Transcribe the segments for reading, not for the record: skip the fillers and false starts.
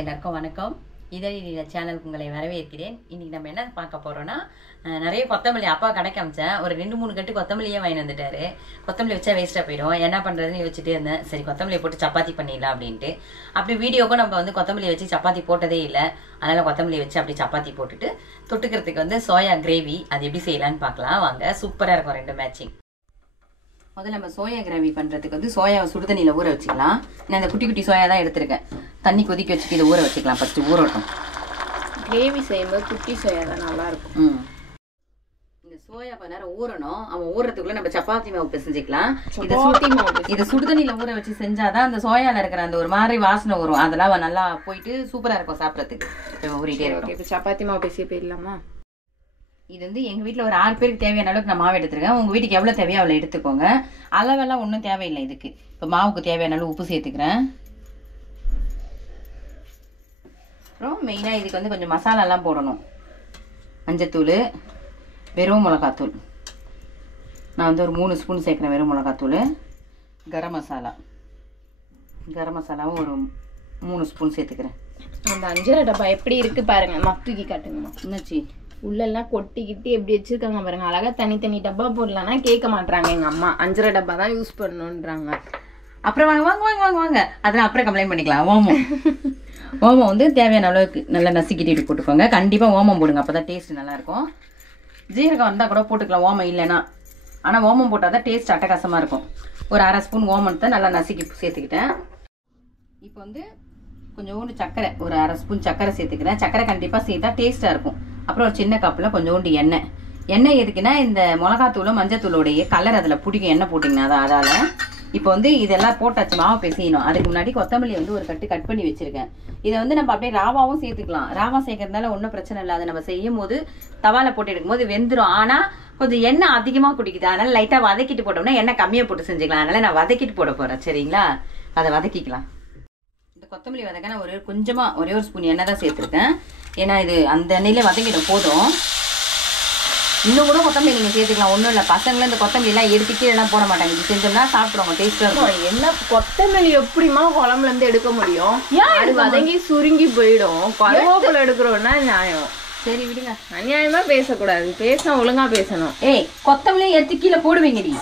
எல்லாருக்கும் வணக்கம். இதழில சேனலுக்கு உங்களை வரவேற்கிறேன். இன்னைக்கு நம்ம என்ன பார்க்க போறோம்னா, நிறைய கொத்தமல்லி அப்பா கடைக்கு அமிச்சேன். ஒரு 2-3 கட்டு கொத்தமல்லியே வாங்கி வந்துட்டாரு. கொத்தமல்லி வச்சா வேஸ்டா போயிடும், என்ன பண்றதுன்னு யோசிச்சுட்டே இருந்தேன். சரி கொத்தமல்லியை போட்டு சப்பாத்தி பண்ணிடலாம் அப்படின்ட்டு. அப்படி வீடியோக்கும் நம்ம வந்து கொத்தமல்லி வச்சு சப்பாத்தி போட்டதே இல்லை. அதனால கொத்தமல்லி வச்சு அப்படி சப்பாத்தி போட்டுட்டு தொட்டுக்கிறதுக்கு வந்து சோயா கிரேவி அது எப்படி செய்யலான்னு பார்க்கலாம் வாங்க. சூப்பரா இருக்கும், ரெண்டு மேட்சிங். முதல்ல நம்ம சோயா கிரேவி பண்ணுறதுக்கு வந்து சோயாவை சுடுதண்ணியில் ஊற வச்சுக்கலாம். நான் இந்த குட்டி குட்டி சோயா தான் எடுத்திருக்கேன். தண்ணி கொதிக்க வச்சுட்டு இதை ஊற வச்சுக்கலாம். ஃபஸ்ட்டு ஊறட்டும். கிரேவி செய்யும்போது குட்டி சோயா தான் நல்லாயிருக்கும். இந்த சோயா கொஞ்ச நேரம் ஊறணும். அவன் ஊறதுக்குள்ள நம்ம சப்பாத்தி மாவு பிசைஞ்சிக்கலாம். இதை சுடுதண்ணியில் ஊற வச்சு செஞ்சாதான் அந்த சோயாவில் இருக்கிற அந்த ஒரு மாதிரி வாசனை வரும். அதெல்லாம் நல்லா போயிட்டு சூப்பராக இருக்கும் சாப்பிட்றதுக்கு. ஊறிட்டே இருக்கும். இப்போ சப்பாத்தி மாவு பேசிய போயிடலாமா? இது வந்து எங்கள் வீட்டில் ஒரு 6 பேருக்கு தேவையான அளவுக்கு நான் மாவு எடுத்துருக்கேன். உங்கள் வீட்டுக்கு எவ்வளோ தேவையோ அவ்வளோ எடுத்துக்கோங்க. அளவெல்லாம் ஒன்றும் தேவையில்லை இதுக்கு. இப்போ மாவுக்கு தேவையான அளவு உப்பு சேர்த்துக்கிறேன். அப்புறம் மெயினாக இதுக்கு வந்து கொஞ்சம் மசாலாலாம் போடணும். மஞ்சத்தூள், வெறும் மிளகாத்தூள். நான் வந்து ஒரு 3 ஸ்பூன் சேர்க்குறேன் வெறும் மிளகாத்தூள். கரம் மசாலாவும் ஒரு 3 ஸ்பூன் சேர்த்துக்கிறேன். அந்த அஞ்சரை டப்பா எப்படி இருக்கு பாருங்க, தூக்கி காட்டுங்கம்மா. என்னாச்சு? உள்ளெல்லாம் கொட்டிக்கிட்டு எப்படி வச்சிருக்காங்க பாருங்க. அழகா தனித்தனி டப்பா போடலாம்னா கேட்க மாட்டாங்க எங்க அம்மா. அஞ்சரை டப்பா தான் யூஸ் பண்ணணுன்றாங்க. அப்புறம் வாங்க வாங்க வாங்க வாங்க வாங்க அதெல்லாம் அப்புறம் கம்ப்ளைண்ட் பண்ணிக்கலாம். ஓமம் வந்து தேவையான அளவுக்கு நல்லா நசுக்கிட்டு போட்டுக்கோங்க. கண்டிப்பாக ஓமம் போடுங்க, அப்போ தான் டேஸ்ட் நல்லாயிருக்கும். ஜீரகம் வந்தால் கூட போட்டுக்கலாம் ஓமம் இல்லைன்னா. ஆனால் ஓமம் போட்டால் தான் டேஸ்ட் அட்டகாசமாக இருக்கும். ஒரு 1/2 ஸ்பூன் ஓமத்தை நல்லா நசுக்கி சேர்த்துக்கிட்டேன். இப்போ வந்து கொஞ்சோண்டு சர்க்கரை, ஒரு 1/2 ஸ்பூன் சர்க்கரை சேர்த்துக்கிறேன். சர்க்கரை கண்டிப்பாக சேர்த்தா டேஸ்ட்டாக இருக்கும். அப்புறம் ஒரு சின்ன கப்பில் கொஞ்சோண்டு எண்ணெய் எதுக்குன்னா இந்த மிளகாத்தூளும் மஞ்சத்தூளோடைய கலர் அதில் பிடிக்கும், எண்ணெய் போட்டிங்கன்னா அதால். இப்போ வந்து இதெல்லாம் போட்டாச்சு, மாவு பிசையணும். அதுக்கு முன்னாடி கொத்தமல்லி வந்து ஒரு கட் பண்ணி வச்சிருக்கேன். இதை வந்து நம்ம அப்படியே ராவாவும் சேர்த்துக்கலாம். ராவா சேர்க்கறதுனால ஒன்றும் பிரச்சனை இல்லை. அதை நம்ம செய்யும் போது தவால போட்டு எடுக்கும் போது வெந்துடும். ஆனால் கொஞ்சம் எண்ணெய் அதிகமாக குடிக்குது. அதனால லைட்டாக வதக்கிட்டு போட்டோம்னா எண்ணெய் கம்மியாக போட்டு செஞ்சுக்கலாம். அதனால நான் வதக்கிட்டு போட போகிறேன். சரிங்களா? அதை வதக்கிக்கலாம். இந்த கொத்தமல்லி வதக்க நான் ஒரே ஒரு ஸ்பூன் எண்ணெய் தான் சேர்த்துருக்கேன். ஏன்னா இது அந்த எண்ணெயிலே வதக்கிடும் போதும். இன்னும் கூட கொத்தமல்லி நீங்கள் சேர்த்துக்கலாம், ஒன்றும் இல்லை. பசங்களும் இந்த கொத்தமல்லாம் எடுத்துட்டு எல்லாம் போட மாட்டாங்க. இது செஞ்சோம்னா சாப்பிடுவாங்க, டேஸ்ட்டாக இருக்கும். என்ன கொத்தமல்லி எப்படிமா குழம்புல இருந்து எடுக்க முடியும்? அது வதங்கி சுருங்கி போயிடும். கருவேப்பிலை எடுக்கிறோம்னா நியாயம். சரி விடுங்க, அநியாயமா பேசக்கூடாது. ஒழுங்கா பேசணும். கொத்தமல்லி எடுத்து கீழே போடுவீங்கடி.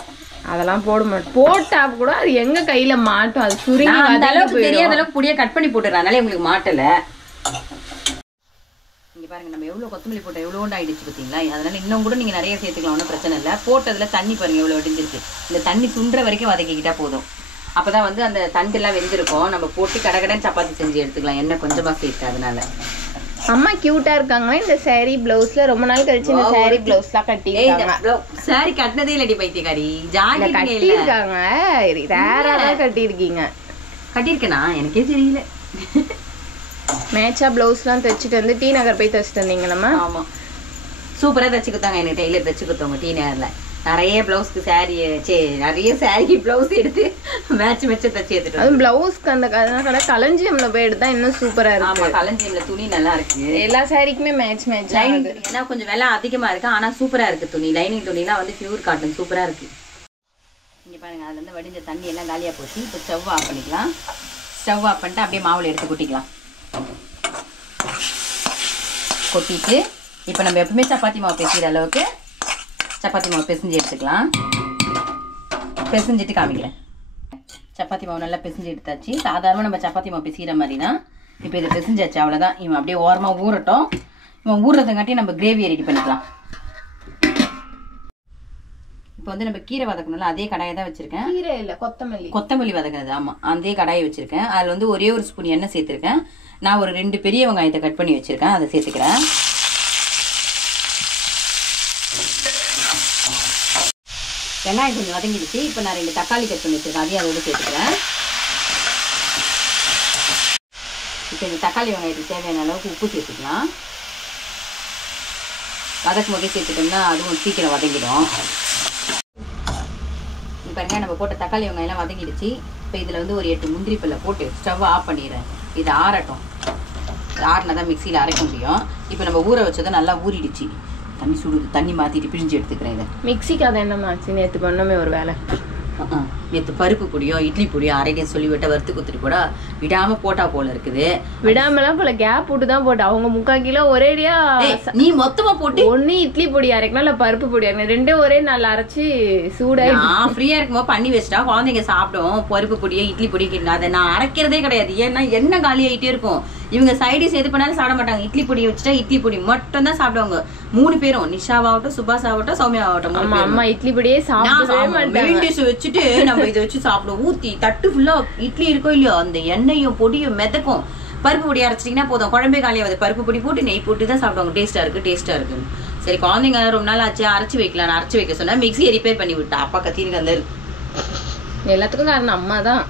அதெல்லாம் போட மாட்டோம். போட்டா கூட அது எங்க கையில மாட்டும். அது சுருங்கி அந்த அளவுக்கு தெரியாத அளவுக்கு புடிய கட் பண்ணி போட்டுறேன். அதனால உங்களுக்கு மாட்டல. இங்க பாருங்க, நம்ம எவ்வளவு கொத்தமல்லி போட்டோம், எவ்வளோண்டு ஆயிடுச்சு பார்த்தீங்களா? அதனால இன்னும் கூட நீங்க நிறைய சேர்த்துக்கலாம், ஒன்றும் பிரச்சனை இல்லை. போட்டதுல தண்ணி பாருங்க எவ்வளவு வெடிஞ்சிருக்கு. இந்த தண்ணி சுண்டுற வரைக்கும் வதக்கிக்கிட்டா போதும். அப்பதான் வந்து அந்த தண்டு எல்லாம் வெந்திருக்கும். நம்ம போட்டு கடகடன் சப்பாத்தி செஞ்சு எடுத்துக்கலாம், எண்ணெய் கொஞ்சமா சேர்த்து. அதனால அம்மா கியூட்டா இருக்காங்க. இந்த சாரி பிளவுஸ்ல ரொம்ப நாள் கழிச்சு இந்த சாரி பிளவுஸ்லாம் கட்டிருக்காங்க. சாரி கட்டினதே இல்லடி பைத்தியக்காரி. ஜாலி கட்டிருக்காங்க, ரேரா தான் கட்டிருக்கீங்க. கட்டிருக்கேனா? எனக்கே தெரியல. மேட்சா பிளவுஸ்லாம் தைச்சிட்டு வந்து டி நகர் போய் தைச்சிட்டு வந்தீங்களா? ஆமா, சூப்பரா தைச்சு கொடுத்தாங்க. எனக்கு டெய்லர் தைச்சு கொடுத்தவங்க டி நகர்ல. நிறைய பிளவுஸ்க்கு நிறைய சாரி பிளவுஸ் எடுத்து மேட்ச் தைச்சு எடுத்துட்டு. அது பிளவுஸ்க்கு அந்த கடை களஞ்சியம்ல போய் எடுத்தா இன்னும் சூப்பரா இருக்கு. ஆமா, களஞ்சியம்ல துணி நல்லா இருக்கு. எல்லா சாரிக்குமே மேட்ச் லைனிங் துணி ஏன்னா கொஞ்சம் விலை அதிகமா இருக்கு, ஆனா சூப்பரா இருக்கு துணி. லைனிங் துணிலாம் வந்து பியூர் காட்டன் சூப்பரா இருக்கு. இங்க பாருங்க, அதுல இருந்து வடிஞ்ச தண்ணி எல்லாம் காலியா போச்சு. இப்போ ஸ்டவ் ஆஃப் பண்ணிக்கலாம். ஸ்டவ் ஆஃப் பண்ணிட்டு அப்படியே மாவுல எடுத்து கொட்டிக்கலாம். கொட்டிட்டு இப்போ நம்ம எப்பவுமே சப்பாத்தி மாவு பிசைகிற அளவுக்கு சப்பாத்தி மாவு பிசைஞ்சு எடுத்துக்கலாம். பிசைஞ்சிட்டு காமிக்கிறேன். சப்பாத்தி மாவு நல்லா பிசைஞ்சு எடுத்தாச்சு. சாதாரணமாக நம்ம சப்பாத்தி மாவு பிசைகிற மாதிரினா இப்போ இதை பிசைஞ்சாச்சு, அவ்வளோதான். இவன் அப்படியே ஓரமாக ஊறட்டும். இவன் ஊறுறதுங்காட்டி நம்ம கிரேவியை ரெடி பண்ணிக்கலாம். இப்போ வந்து நம்ம கீரை வதக்கணும்ல, அதே கடாயை தான் வச்சிருக்கேன். கீரை இல்லை, கொத்தமல்லி வதக்குறது. ஆமாம், அதே கடாயை வச்சிருக்கேன். அதில் வந்து ஒரே ஒரு ஸ்பூன் எண்ணெய் சேர்த்துருக்கேன். நான் ஒரு 2 பெரிய வெங்காயத்தை கட் பண்ணி வச்சிருக்கேன், அதை சேர்த்துக்கிறேன். வெங்காயம் கொஞ்சம் வதங்கிடுச்சு. இப்போ நான் 2 தக்காளி கட் பண்ணி வச்சிருக்கேன், அதையும் அதோட சேர்த்துக்கிறேன். இப்போ இந்த தக்காளி வெங்காயத்துக்கு தேவையான அளவுக்கு உப்பு சேர்த்துக்கலாம். வதக்கும் போதே சேர்த்துட்டோம்னா அதுவும் சீக்கிரம் வதங்கிடும். இப்போ நம்ம போட்ட தக்காளி வெங்காயம்லாம் வதங்கிடுச்சு. இப்போ இதில் வந்து ஒரு 8 முந்திரி பல்லை போட்டு ஸ்டவ் ஆஃப் பண்ணிடுறேன். இது ஆறட்டும். ஆறினா தான் மிக்சியில் அரைக்க முடியும். இப்போ நம்ம ஊற வச்சதை நல்லா ஊறிடுச்சு. தண்ணி சுடுது, தண்ணி மாற்றிட்டு பிழிஞ்சு எடுத்துக்கிறேன். இதை மிக்சிக்கு அதை என்னமாச்சு? நேற்று பண்ணமே ஒரு வேலை. நேற்று பருப்பு பொடியோ இட்லி பொடியோ அரைக்கும் சொல்லி விட்ட வறுத்து குத்துட்டு கூட விடாம போட்டா போல இருக்குது. விடாமலாம் போல கேப் போட்டு தான் போட்டேன். அவங்க 3/4 கிலோ ஒரேடியா நீ மொத்தமா போட்டு ஒண்ணு இட்லி பொடி அரைக்கணும் இல்ல பருப்பு பொடி அரைக்கணும், ரெண்டே ஒரே நாள் அரைச்சி சூடாயி நான் ஃப்ரீயா இருக்கும்போது பண்ணி வச்சுட்டா குழந்தைங்க சாப்பிடும். பருப்பு பொடியோ இட்லி பொடியோ அதை நான் அரைக்கிறதே கிடையாது. ஏன்னா என்ன காலி ஆயிட்டே இருக்கும். இவங்க சைடிஸ் எது பண்ணாலும் சாப்பிட மாட்டாங்க. இட்லி பொடியை வச்சுட்டா இட்லி பொடி மட்டும் தான் சாப்பிடுவாங்க 3 பேரும். நிஷாவாகட்டும், சுபாஷ் ஆகட்டும், சௌமியா ஆகட்டும். அம்மா இட்லி பொடியே வச்சுட்டு நம்ம இதை வச்சு சாப்பிடுவோம். ஊத்தி தட்டு ஃபுல்லா இட்லி இருக்கோ இல்லையோ அந்த எண்ணெயும் பொடியும் மிதக்கும். பருப்பு பொடி அரைச்சிட்டீங்கன்னா போதும், குழம்பே காலியாவது. பருப்பு பொடி போட்டு நெய் போட்டு தான் சாப்பிடுவாங்க. டேஸ்டா இருக்கு. சரி குழந்தைங்க ரொம்ப நாள் ஆச்சு அரைச்சி வைக்கலாம். நான் அரைச்சி வைக்க சொன்னா மிக்சியை ரிப்பேர் பண்ணி விட்டா. அப்பா கத்திருக்கு அந்த எல்லாத்துக்கும் காரணம் அம்மா தான்.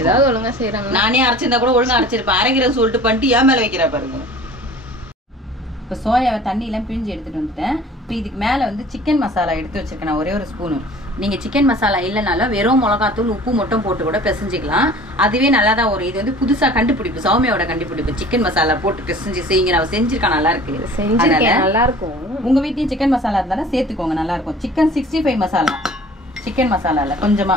ஏதாவது ஒழுங்கா செய்யறாங்க. நானே அரைச்சிருந்தா கூட ஒழுங்கா அரைச்சிருப்பேன். அரைக்கிறேன்னு சொல்லிட்டு பண்ணிட்டு ஏன் மேல வைக்கிறா பாருங்க. இப்போ சோயாவை தண்ணியெல்லாம் பிழிஞ்சு எடுத்துட்டு வந்துட்டேன். இப்போ இதுக்கு மேலே வந்து சிக்கன் மசாலா எடுத்து வச்சிருக்கேன் நான், ஒரே ஒரு ஸ்பூனு. நீங்கள் சிக்கன் மசாலா இல்லைனாலும் வெறும் மிளகாத்தூள் உப்பு மட்டும் போட்டு கூட பிசைஞ்சிக்கலாம். அதுவே நல்லா தான் வரும். இது வந்து புதுசாக கண்டுபிடிப்பு, சௌமியாவோட கண்டுபிடிப்பு. சிக்கன் மசாலா போட்டு பிசைஞ்சு செய்யுங்க. நான் செஞ்சிருக்கேன், நல்லா இருக்கு. நல்லா இருக்கும். உங்க வீட்லயும் சிக்கன் மசாலா இருந்தாலும் சேர்த்துக்கோங்க, நல்லா இருக்கும். சிக்கன் 65 மசாலா, சிக்கன் மசாலால கொஞ்சமா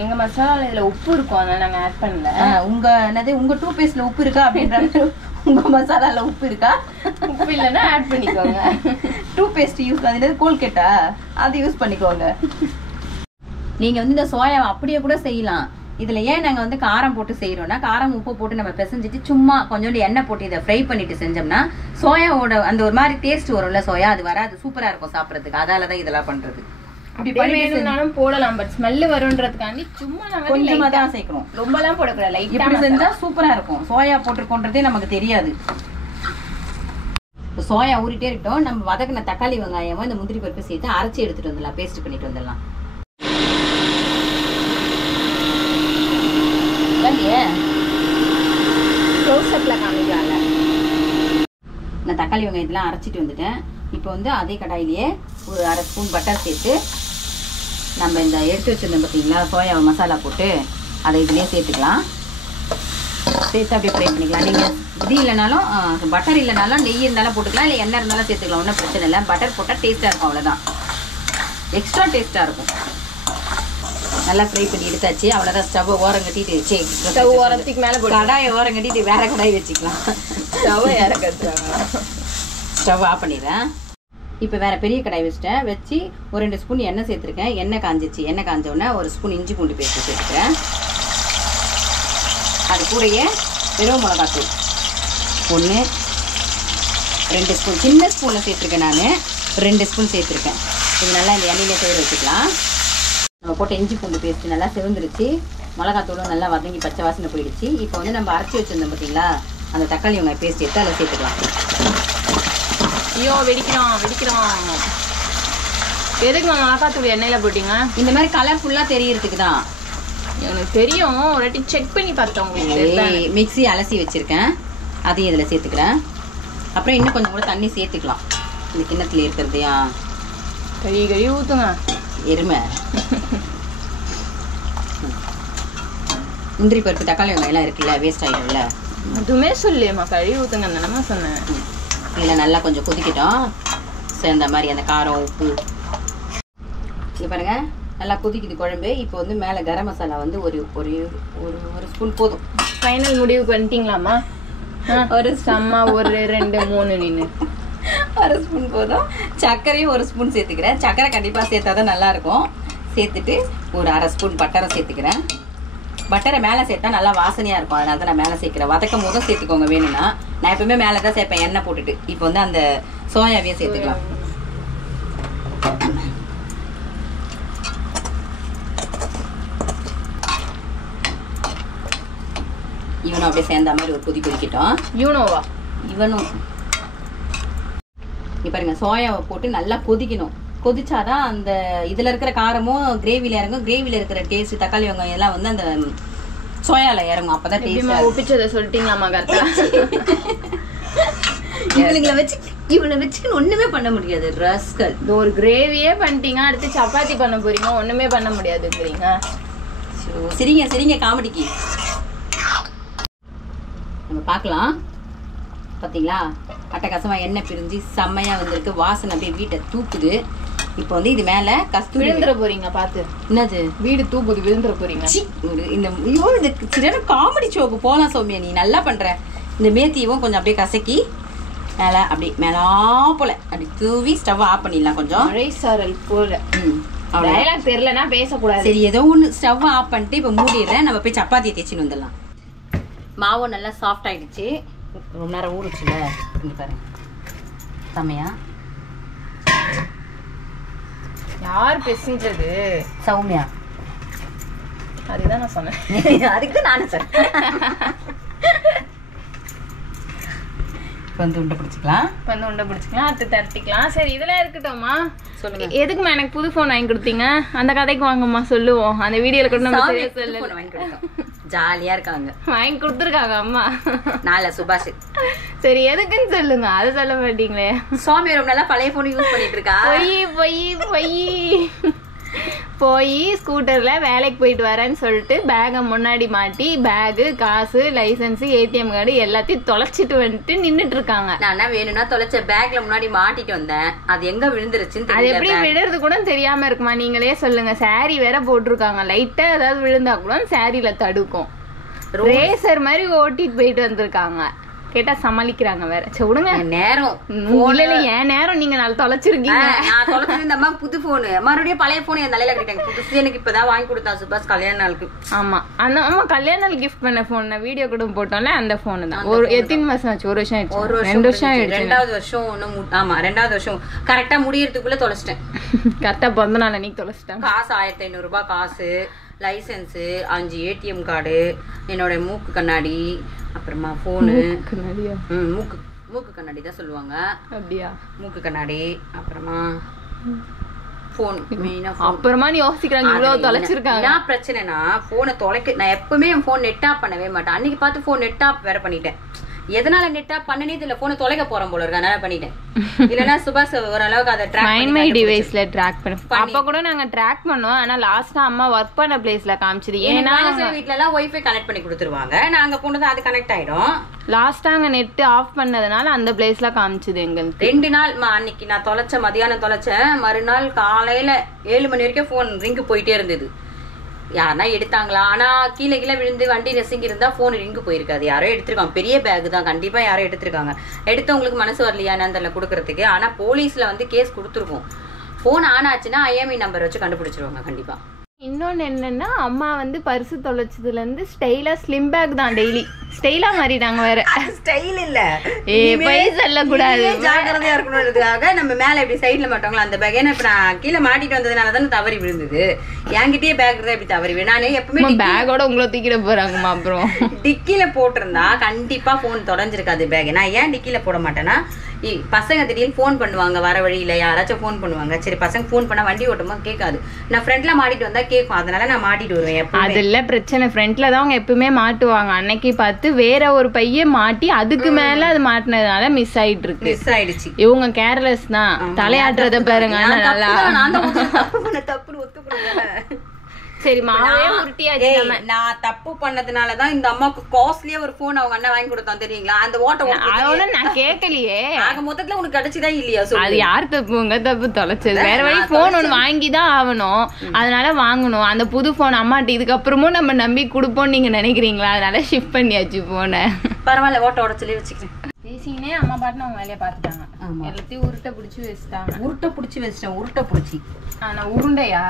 எங்க மசாலால இதுல உப்பு இருக்கும், அதனால நாங்க ஆட் பண்ணல. உங்க என்னது உங்க டூத் பேஸ்ட்ல உப்பு இருக்கா அப்படின்ற உங்க மசாலால உப்பு இருக்கா? உப்பு இல்லைன்னா ஆட் பண்ணிக்கோங்க. டூத் பேஸ்ட் யூஸ் பண்ணிட்டு கோல்கேட்டா அது யூஸ் பண்ணிக்கோங்க. நீங்க வந்து இந்த சோயாவை அப்படியே கூட செய்யலாம். இதுல ஏன் நாங்க வந்து காரம் போட்டு செய்யறோம்னா, காரம் உப்பு போட்டு நம்ம பிசைஞ்சிட்டு சும்மா கொஞ்சோண்டு எண்ணெய் போட்டு இதை ஃப்ரை பண்ணிட்டு செஞ்சோம்னா சோயாவோட அந்த ஒரு மாதிரி டேஸ்ட் வரும்ல, சோயா அது வராது. சூப்பரா இருக்கும் சாப்பிடறதுக்கு. அதாலதான் இதெல்லாம் பண்றது. போடலாம், பட் ஸ்மெல் வரும்ன்றதுக்காண்டி சும்மா நாங்க கொஞ்சமா தான் சேர்க்கணும். ரொம்பலாம் போடக்கூடாது, லைட்டா. இப்படி செஞ்சா சூப்பரா இருக்கும். சோயா போட்டிருக்கோன்றதே நமக்கு தெரியாது. சோயா ஊறிட்டே இருக்கட்டும். நம்ம வதக்கின தக்காளி வெங்காயமும் இந்த முந்திரி பருப்பு சேர்த்து அரைச்சி எடுத்துட்டு வந்துடலாம், பேஸ்ட் பண்ணிட்டு வந்துடலாம். நான் தக்காளி வெங்காயத்தெல்லாம் அரைச்சிட்டு வந்துட்டேன். இப்போ வந்து அதே கடாயிலேயே ஒரு 1/2 ஸ்பூன் பட்டர் சேர்த்து நம்ம இந்த எடுத்து வச்சிருந்தோம் பார்த்தீங்களா சோயா மசாலா போட்டு அதை இதுலேயே சேர்த்துக்கலாம். சேர்த்து அப்படியே ஃப்ரை பண்ணிக்கலாம். நீங்கள் இது இல்லைனாலும் பட்டர் இல்லைனாலும் நெய் இருந்தாலும் போட்டுக்கலாம், இல்லை எண்ணெய் இருந்தாலும் சேர்த்துக்கலாம். ஒன்றும் பிரச்சனை இல்லை. பட்டர் போட்டால் டேஸ்ட்டாக இருக்கும், அவ்வளோதான். எக்ஸ்ட்ரா டேஸ்ட்டாக இருக்கும். நல்லா ஃப்ரை பண்ணி எடுத்தாச்சு, அவ்வளோதான். ஸ்டவ் ஓரம் கட்டிட்டு ஸ்டவ் ஓரத்துக்கு மேலே கடாயை ஓரம் கட்டிட்டு வேற கடாய் வச்சுக்கலாம். ஸ்டவ் இறக்குறாங்க. ஸ்டவ் ஆஃப் பண்ணிடுறேன். இப்போ வேற பெரிய கடாய் வச்சுட்டேன். வச்சு ஒரு 2 ஸ்பூன் எண்ணெய் சேர்த்துருக்கேன். எண்ணெய் காஞ்சிச்சு. எண்ணெய் காஞ்சோடனே ஒரு ஸ்பூன் இஞ்சி பூண்டு பேஸ்ட் சேர்த்துக்கிறேன். அது கூடயே வெறும் மிளகாத்தூள் 1 2 ஸ்பூன், சின்ன ஸ்பூனில் சேர்த்துருக்கேன். நான் 2 ஸ்பூன் சேர்த்துருக்கேன். இது நல்லா இந்த எண்ணெயிலே செய்ய வச்சுக்கலாம். நம்ம போட்ட இஞ்சி பூண்டு பேஸ்ட்டு நல்லா செவந்துருச்சு. மிளகாத்தூளும் நல்லா வதங்கி பச்சை வாசனை போயிடுச்சு. இப்போ வந்து நம்ம அரைச்சி வச்சுருந்தோம் பார்த்தீங்களா அந்த தக்காளி வெங்காய பேஸ்ட் எடுத்து அதில் சேர்த்துக்கலாம். ஐயோ வெடிக்கிறோம். எதுக்கு மிளகாத்தூள் எண்ணெயில் போட்டிங்க? இந்த மாதிரி கலர்ஃபுல்லாக தெரியறதுக்கு தான். எனக்கு தெரியும், ஒரு வாட்டி செக் பண்ணி பார்த்தோம். மிக்ஸி அலசி வச்சுருக்கேன், அதையும் இதில் சேர்த்துக்கிறேன். அப்புறம் இன்னும் கொஞ்சம் கூட தண்ணி சேர்த்துக்கலாம். இந்த கிண்ணத்தில் இருக்கிறதையா கறி ஊற்றுங்க. எருமை முந்திரி பருப்பு தக்காளி வெங்காயம்லாம் இருக்குல்ல, வேஸ்ட் ஆகிடும்ல. அதுவுமே சொல்லியம்மா கறி ஊற்றுங்க தானே சொன்னேன். இதில் நல்லா கொஞ்சம் கொதிக்கிட்டோம். சேர்ந்த மாதிரி அந்த காரம் உப்பு இங்கே பாருங்கள் நல்லா கொதிக்குது குழம்பு. இப்போ வந்து மேலே கரம் மசாலா வந்து ஒரு ஒரு ஒரு ஸ்பூன் போதும். ஃபைனல் முடிவுக்கு வந்துட்டிங்களாம்மா? ஒரு செம்ம ஒரு 2 3 நின்று 1 ஸ்பூன் போதும். சர்க்கரையும் 1 ஸ்பூன் சேர்த்துக்கிறேன். சர்க்கரை கண்டிப்பாக சேர்த்தா தான் நல்லாயிருக்கும். சேர்த்துட்டு ஒரு 1/2 ஸ்பூன் பட்டரை சேர்த்துக்கிறேன். பட்டரை மேலே சேர்த்தா நல்லா வாசனையாக இருக்கும், அதனால தான் நான் மேலே சேர்க்குறேன். வதக்கும் போதும் சேர்த்துக்கோங்க வேணும்னா. நான் எப்பவுமே மேலே தான் சேர்ப்பேன் எண்ணெய் போட்டுட்டு. இப்போ வந்து அந்த சோயாவையும் சேர்த்துக்கலாம். இவனும் அப்படியே சேர்ந்த மாதிரி ஒரு கொதிக்கிட்டோம். இவனும் பாருங்க சோயாவை போட்டு நல்லா கொதிக்கணும். கொதிச்சாதான் அந்த இதுல இருக்கிற காரமும் கிரேவில இறங்கும். கிரேவில இருக்கிற டேஸ்ட் தக்காளி வெங்காயம் எல்லாம் வந்து அந்த சோயால இறங்கும். அப்பதான் டேஸ்ட். ஒப்பிச்சதை சொல்லிட்டீங்களாமா கரெக்டா? இவனை வச்சு ஒண்ணுமே பண்ண முடியாது. ரஸ்கல் ஒரு கிரேவியே பண்ணிட்டீங்க, அடுத்து சப்பாத்தி பண்ண போறீங்க, ஒண்ணுமே பண்ண முடியாதுங்கிறீங்க. சரிங்க காமெடிக்கு நம்ம பார்க்கலாம். பார்த்தீங்களா அட்டகாசமாக எண்ணெய் பிரிஞ்சு செம்மையாக வந்திருக்கு. வாசனை அப்படியே வீட்டை தூக்குது. இப்போ வந்து இது மேல கஸ்தூரி விழுந்துற போறீங்க பாத்து. என்னது வீடு தூக்குது, விழுந்துற போறீங்க. இந்த ஐயோ இந்த சின்ன காமெடி ஷோக்கு போலாம் சௌமியா, நீ நல்லா பண்ற. இந்த மேத்தியும் கொஞ்சம் அப்படியே கசக்கி மேல அப்படி மேலாப்போல அப்படி தூவி ஸ்டவ் ஆஃப் பண்ணிடலாம். கொஞ்சம் மழை சாரல் போல. டயலாக் தெரியலனா பேசக்கூடாது. சரி, ஏதோ ஒன்று ஸ்டவ் ஆஃப் பண்ணிட்டு இப்போ மூடிடுறேன். நம்ம போய் சப்பாத்தியை தேய்ச்சின்னு வந்துடலாம். மாவு நல்லா சாஃப்ட் ஆயிடுச்சு. ரொம்ப நேரம் ஊறுச்சுல, இங்க பாருங்க செமையா. யார் பேசின்றது? சௌமியா. அதுதான் நான் சொன்னேன். அதுக்கு நானே சொன்னேன். வந்து உண்டை பிடிச்சிக்கலாம். வந்து உண்டை பிடிச்சிக்கலாம், அடுத்து தரட்டிக்கலாம். சரி இதெல்லாம் இருக்கட்டும்மா. சொல்லுங்க. எதுக்குமா எனக்கு புது ஃபோன் வாங்கி கொடுத்தீங்க? அந்த கதைக்கு வாங்கம்மா, சொல்லுவோம். அந்த வீடியோல கூட நம்ம சரியா சொல்லல. வாங்கி கொடுத்தோம், ஜாலியா இருக்காங்க. வாங்கி கொடுத்துருக்காங்க அம்மா. நாளை சுபாஷ். சரி எதுக்குன்னு சொல்லுங்க, அதை சொல்ல மாட்டீங்களே. சுவாமி ரொம்ப நல்லா பழைய போன் யூஸ் பண்ணிட்டு இருக்கா. பொய் போய் ஸ்கூட்டர்ல வேலைக்கு போயிட்டு வரேன்னு சொல்லிட்டு பேகை முன்னாடி மாட்டி பேகு, காசு, லைசன்ஸ், ஏடிஎம் கார்டு எல்லாத்தையும் தொலைச்சிட்டு வந்துட்டு நின்னுட்டு இருக்காங்க. நான் வேணும்னா தொலைச்ச பேக்ல முன்னாடி மாட்டிட்டு வந்தேன். அது எங்க விழுந்துருச்சுன்னு அது எப்படி விழுறது கூட தெரியாம இருக்குமா? நீங்களே சொல்லுங்க. சாரி வேற போட்டிருக்காங்க, லைட்டா ஏதாவது விழுந்தா கூட சாரியில தடுக்கும். ரேசர் மாதிரி ஓட்டிட்டு போயிட்டு வந்திருக்காங்க. கேட்டா சமாளிக்கிறாங்க வேற. சரி விடுங்க, நேரம் இல்ல என் நேரம் நீங்க நல்லா தொலைச்சிருக்கீங்க. நான் தொலைச்சது இந்த அம்மா புது போனு, மறுபடியும் பழைய போன் என் தலையில கட்டிட்டாங்க. புதுசு எனக்கு இப்பதான் வாங்கி கொடுத்தா சுபாஷ் கல்யாண நாளுக்கு. ஆமா அந்த அம்மா கல்யாண நாள் கிஃப்ட் பண்ண போன் வீடியோ கூட போட்டோம்ல, அந்த போனு தான். ஒரு எத்தனை மாசம் ஆச்சு? 1 வருஷம் ஆயிடுச்சு. 2 வருஷம் ஆயிடுச்சு. 2வது வருஷம் ஆமா 2வது வருஷம் கரெக்டா முடியறதுக்குள்ள தொலைச்சிட்டேன். கரெக்டா பிறந்த நாள் அன்னைக்கு தொலைச்சிட்டேன். காசு 1500 ரூபாய் காசு, லைசன்ஸு, 5 ஏடிஎம் கார்டு, என்னோட மூக்கு கண்ணாடி, அப்புறமா போனு. மூக்கு கண்ணாடி தான் சொல்லுவாங்க. அப்படியா? மூக்கு கண்ணாடி, அப்புறமா போன். மெயினா அப்புறமா நீ யோசிக்கிறாங்க இவ்வளவு தொலைச்சிருக்காங்க. என்ன பிரச்சனைனா போனை தொலைக்க நான் எப்பவுமே என் போன் நெட் ஆஃப் பண்ணவே மாட்டேன். அன்னைக்கு பார்த்து போன் நெட் ஆஃப் வேற பண்ணிட்டேன். எதனால நெட் ஆஃப் பண்ணனே தெரியல. போனை தொலைக்க போறோம் போல இருக்கு, அதனால பண்ணிட்டேன். இல்லனா சுபாஷ் ஓரளவுக்கு அதை ட்ராக் பண்ணி மை டிவைஸ்ல ட்ராக் பண்ண. அப்ப கூட நாங்க ட்ராக் பண்ணோம். ஆனா லாஸ்டா அம்மா வர்க் பண்ண பிளேஸ்ல காமிச்சது. ஏன்னா வீட்ல எல்லாம் வைஃபை கனெக்ட் பண்ணி கொடுத்துருவாங்க. நாங்க போனது அது கனெக்ட் ஆயிடும். லாஸ்டா அங்க நெட் ஆஃப் பண்ணதுனால அந்த பிளேஸ்ல காமிச்சது எங்களுக்கு. 2 நாள் அன்னைக்கு நான் தொலைச்ச மதியானம் தொலைச்சேன். மறுநாள் காலையில 7 மணி வரைக்கும் போன் ரிங்கு போயிட்டே இருந்தது. யாருன்னா எடுத்தாங்களா? ஆனா கீழே விழுந்து வண்டி நெசுங்கி இருந்தா போன் ரிங்கு போயிருக்காது. யாரோ எடுத்திருக்காங்க. பெரிய பேக் தான், கண்டிப்பா யாரோ எடுத்திருக்காங்க. எடுத்தவங்களுக்கு மனசு வரலையா என்னன்னு கொடுக்கறதுக்கு. ஆனா போலீஸ்ல வந்து கேஸ் கொடுத்துருக்கோம். போன் ஆன் ஆச்சுன்னா IMEI நம்பர் வச்சு கண்டுபிடிச்சிருவாங்க கண்டிப்பா. இன்னொன்னு என்னன்னா அம்மா வந்து பர்சு தொலைச்சதுல இருந்து ஸ்டைலா ஸ்லிம் பேக் தான் டெய்லி ஸ்டைலா மாறிட்டாங்க. வேற ஸ்டைல் இல்ல, சொல்ல கூடாது, ஜாக்கிரதையா இருக்கணும்ன்றதுக்காக நம்ம மேல இப்படி சைட்ல மாட்டோங்களா அந்த பேக். ஏன்னா இப்ப நான் கீழே மாட்டிட்டு வந்ததுனாலதான் தவறி விழுந்தது. என்கிட்டயே பேக் தான் இப்படி தவறி விழு. நானே எப்பவுமே பேக்கோட உங்களை தூக்கிட போறாங்கம்மா. அப்புறம் டிக்கில போட்டிருந்தா கண்டிப்பா போன் தொலைஞ்சிருக்காது பேக். நான் ஏன் டிக்கில போட மாட்டேன்னா, பசங்க திடீர்னு போன் பண்ணுவாங்க வர வழியில, யாராச்சும் போன் பண்ணுவாங்க. சரி பசங்க போன் பண்ணா வண்டி ஓட்டுமா கேட்காது. நான் ஃப்ரண்ட்ல மாட்டிட்டு வந்தா கேட்கும். அதனால நான் மாட்டிட்டு வருவேன். அதுல பிரச்சனை ஃப்ரண்ட்ல தான் அவங்க எப்பவுமே மாட்டுவாங்க. அன்னைக்கு பார்த்து வேற ஒரு பையன் மாட்டி அதுக்கு மேல அது மாட்டினதுனால மிஸ் ஆயிட்டு இருக்கு. மிஸ் ஆயிடுச்சு. இவங்க கேர்லெஸ் தான். தலையாட்டுறத பாருங்க. நல்லா தப்புன்னு ஒத்துக்கணும். சரி மாவே உருட்டியாச்சு. நான் தப்பு பண்ணதுனாலதான் இந்த அம்மாக்கு காஸ்ட்லியா ஒரு போன் அவங்க அண்ணா வாங்கி கொடுத்தான் தெரியுங்களா? அந்த ஓட்ட நான் கேட்கலையே. ஆக மொத்தத்துல உனக்கு கிடைச்சதா இல்லையா? அது யார் தப்பு? உங்க தப்பு. தொலைச்சது வேற வழி. போன் ஒண்ணு வாங்கிதான் ஆகணும், அதனால வாங்கணும். அந்த புது போன் அம்மாட்டி இதுக்கப்புறமும் நம்ம நம்பி கொடுப்போம் நீங்க நினைக்கிறீங்களா? அதனால ஷிஃப்ட் பண்ணியாச்சு போன. பரவாயில்ல, ஓட்ட உடச்சலே வச்சுக்கிறேன். பேசினே அம்மா பாட்டுன்னு அவங்க வேலையை பார்த்துட்டாங்க. எல்லாத்தையும் உருட்டை பிடிச்சி வச்சுட்டாங்க. உருட்டை பிடிச்சி நான் உருண்டையா?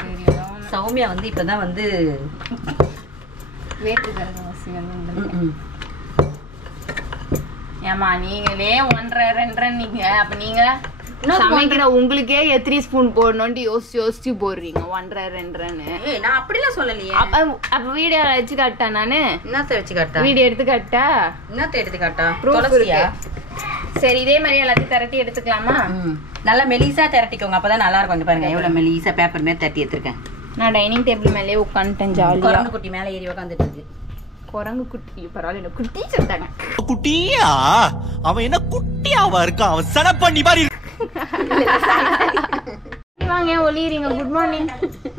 சரி. சௌமியா வந்து இப்பதான் வந்து ஏமா நீங்களே 1.5 2.5 நீங்க. அப்ப நீங்க சமைக்கிற உங்களுக்கே எத்தனை ஸ்பூன் போடணும்னு யோசிச்சு போடுறீங்க 1.5 2.5. நான் அப்படிலாம் சொல்லலையே. அப்ப வீடியோ வச்சு காட்டா? நானு என்னத்த வச்சு காட்டா? வீடியோ எடுத்து காட்டா? என்னத்த எடுத்து காட்டா? சரி இதே மாதிரி எல்லாத்தையும் திரட்டி எடுத்துக்கலாமா? நல்லா மெலிசா திரட்டிக்கோங்க, அப்பதான் நல்லா இருக்கும். பாருங்க எவ்வளவு மெலிசா பேப்பர் மேல தட்டி எடுத்துருக்கேன். நான் டைனிங் டேபிள் மேலே உட்காந்துட்டேன் ஜாலியா. குரங்கு குட்டி மேல ஏறி உட்காந்துட்டு இருக்கு. குரங்கு குட்டி பரவாயில்ல, குட்டி சொல்லிட்டாங்க. குட்டியா? அவன் என்ன குட்டியாவா இருக்கான்? அவன் சட பண்ணி மாதிரி. வாங்க ஒளியறீங்க. Good morning.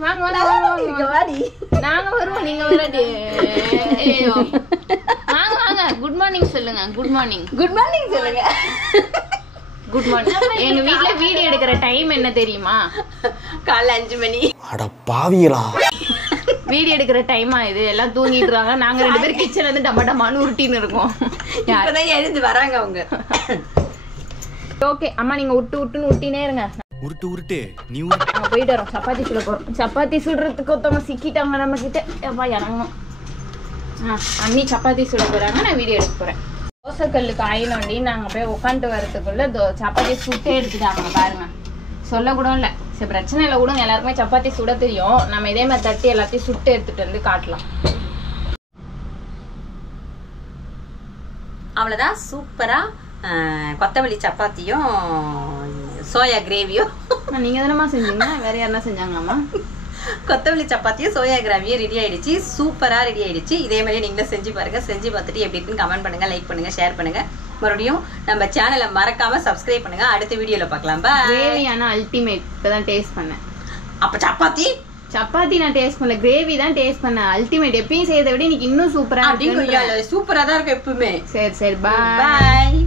வாங்க வாடி. நாங்க வருவோம், நீங்க வராடி. வாங்க வாங்க. குட் மார்னிங் சொல்லுங்க. Good morning. குட் மார்னிங் சொல்லுங்க. Good morning. எங்க வீட்ல வீடியோ எடுக்கிற டைம் என்ன தெரியுமா? காலைல 5 மணி. அட பாவிகளா. வீடியோ எடுக்கிற டைமா இது? எல்லாம் தூங்கிட்டு இருக்காங்க. நாங்க 2 பேரும் கிச்சன்ல இருந்து டமா டமான்னு உருட்டின்னு இருக்கோம். இப்பதான் எழுந்து வராங்க அவங்க. ஓகே அம்மா, நீங்க உட்டுன்னு உட்டினே இருங்க. உருட்டு நீ நாங்க போயிட்டு வரோம். சப்பாத்தி சுட போறோம். சப்பாத்தி சுடுறதுக்கு ஒருத்தவங்க சிக்கிட்டாங்க நம்ம கிட்ட. எப்பா இறங்கணும். அண்ணி சப்பாத்தி சுட போறாங்க, நான் வீடியோ எடுக்க போறேன். தோசை கல்லுக்கு ஆயினோண்டி நாங்க போய் உட்காந்துட்டு வரதுக்குள்ள சப்பாத்தி சுட்டே எடுத்துட்டாங்க பாருங்க. சொல்ல கூட இல்லை, சரி பிரச்சனை இல்லை கூட. எல்லாருக்குமே சப்பாத்தி சுட தெரியும். நம்ம இதே மாதிரி தட்டி எல்லாத்தையும் சுட்டு எடுத்துட்டு வந்து காட்டலாம். அவ்வளோதான். சூப்பரா கொத்தமல்லி சப்பாத்தியும் சோயா கிரேவியும். நீங்க தானம்மா செஞ்சீங்க, வேற யாருன்னா செஞ்சாங்களாம்மா? கொத்தமல்லி சப்பாத்தியும் சோயா கிரேவியும் ரெடி ஆயிடுச்சு. சூப்பரா ரெடி ஆயிடுச்சு. இதே மாதிரி நீங்களும் செஞ்சு பாருங்க. செஞ்சு பார்த்துட்டு எப்படி இருக்குன்னு கமெண்ட் பண்ணுங்க, லைக் பண்ணுங்க, ஷேர் பண்ணுங்க. மறுபடியும் நம்ம சேனலை மறக்காம சப்ஸ்கிரைப் பண்ணுங்க. அடுத்த வீடியோல பார்க்கலாம். கிரேவியான அல்டிமேட் இப்பதான் டேஸ்ட் பண்ணேன். அப்ப சப்பாத்தி நான் டேஸ்ட் பண்ணல, கிரேவி தான் டேஸ்ட் பண்ணேன். அல்டிமேட் எப்பயும் செய்யறதை விட இன்னைக்கு இன்னும் சூப்பரா இருக்கு. சூப்பரா தான் இருக்கு எப்பவுமே. சரி பாய். பாய்.